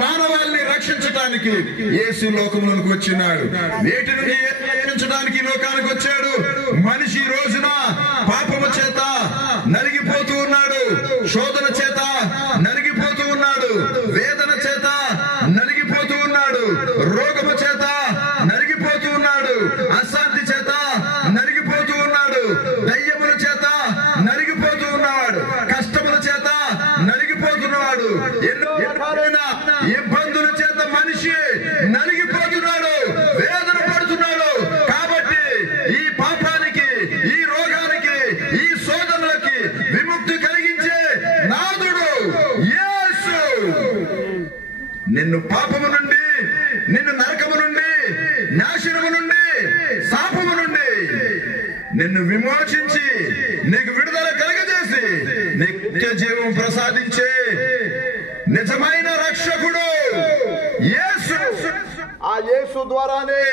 మానవాళిని రక్షించడానికి యేసు లోకంలోకి వచ్చినాడు. వేటి నుండి రక్షించడానికి లోకానికి వచ్చాడు. మనిషి ఈ రోజున పాపము చేత నలిగిపోతూ ఉన్నాడు, శోధన చేత నలిగిపోతూ ఉన్నాడు, వేదన చేత నలిగిపోతూ ఉన్నాడు, రోగము చేత నలిగిపోతూ ఉన్నాడు, అశాంతి చేత నలిగిపోతూ ఉన్నాడు, దయ్యముల చేత నలిగిపోతూ ఉన్నాడు, కష్టముల చేత నలిగిపోతున్నాడు, ఎన్నో రకాలైన ఇబ్బందుల చేత మనిషి నలిగిపోతున్నాడు, వేదన పడుతున్నాడు. కాబట్టి ఈ పాపానికి, ఈ రోగానికి, ఈ శోధనలకి విముక్తి కలిగించే నాథుడు యేసు నిన్ను పాపము నుండి, నిన్ను నరకము నుండి, నాశనము నుండి, శాపము నుండి నిన్ను విమోచించి నీకు విడుదల కలగజేసి నిత్య జీవం ప్రసాదించే నిజమైన రక్షకుడు యేసు. ఆ యేసు ద్వారానే